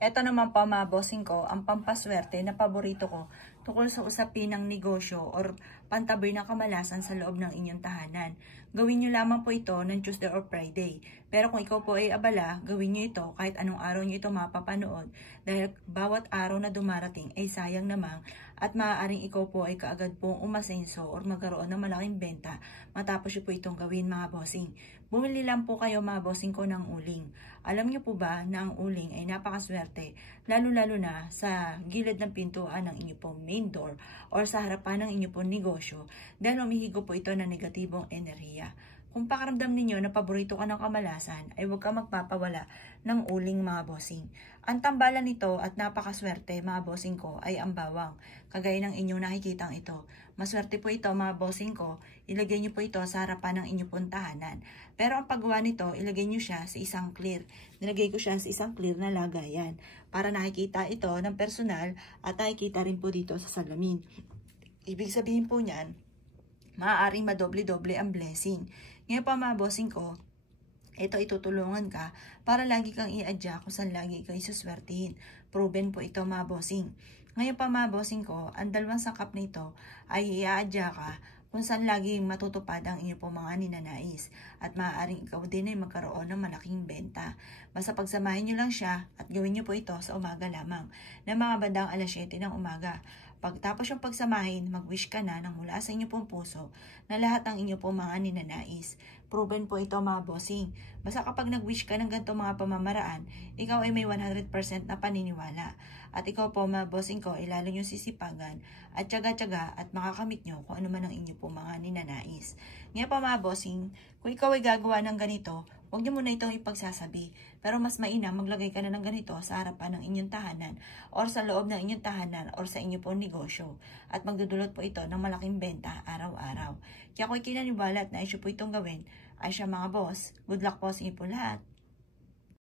Eto naman po mga bossing ko, ang pampaswerte na paborito ko tungkol sa usapin ng negosyo or pantaboy ng kamalasan sa loob ng inyong tahanan. Gawin nyo lamang po ito ng Tuesday or Friday. Pero kung ikaw po ay abala, gawin nyo ito kahit anong araw nyo ito mapapanood dahil bawat araw na dumarating ay sayang namang at maaaring ikaw po ay kaagad pong umasenso or magkaroon ng malaking benta matapos nyo po itong gawin mga bossing. Bumili lang po kayo mga bossing ko ng uling. Alam nyo po ba na ang uling ay napakaswerte, lalo-lalo na sa gilid ng pintuan ng inyo pong main door or sa harapan ng inyo pong negosyo dahil umihigo po ito ng negatibong enerhiya. Kung pakaramdam ninyo na paborito ka ng kamalasan, ay huwag ka magpapawala ng uling mga bossing. Ang tambalan nito at napakaswerte mga bossing ko ay ang bawang, kagaya ng inyong nakikitang ito. Maswerte po ito mga bossing ko, ilagay nyo po ito sa harapan ng inyong puntahanan. Pero ang paggawa nito, ilagay nyo siya sa isang clear. Nilagay ko siya sa isang clear na lagayan para nakikita ito ng personal at nakikita rin po dito sa salamin. Ibig sabihin po niyan, maaaring madoble-doble ang blessing. Ngayon pa mga bossing ko, ito itutulungan ka para lagi kang i-adya kung saan lagi ka isuswertihin. Proven po ito mga bossing. Ngayon pa mga bossing ko, ang dalawang sangkap nito ay i-adya ka kung saan lagi matutupad ang inyo po mga ninanais. At maaaring ikaw din ay magkaroon ng malaking benta. Basta pagsamahin nyo lang siya at gawin nyo po ito sa umaga lamang, na mga bandang alas 7 ng umaga. Pagtapos yung pagsamahin, mag-wish ka na ng mula sa inyo pong puso na lahat ng inyo pong mga ninanais. Proven po ito mga bossing. Basta kapag nag-wish ka ng ganito mga pamamaraan, ikaw ay may 100% na paniniwala. At ikaw po mga bossing ko, ilalo nyo sisipagan at tyaga-tyaga at makakamit nyo kung ano man ang inyo pong mga ninanais. Ngayon pa mga bossing, kung ikaw ay gagawa ng ganito, huwag nyo muna itong ipagsasabi. Pero mas mainam maglagay ka na ng ganito sa harapan ng inyong tahanan or sa loob ng inyong tahanan or sa inyong pong negosyo. At magdudulot po ito ng malaking benta araw-araw. Kaya kung ikinaniwala at naisyo po itong gawin, ay siya mga boss, good luck po sa inyo po lahat.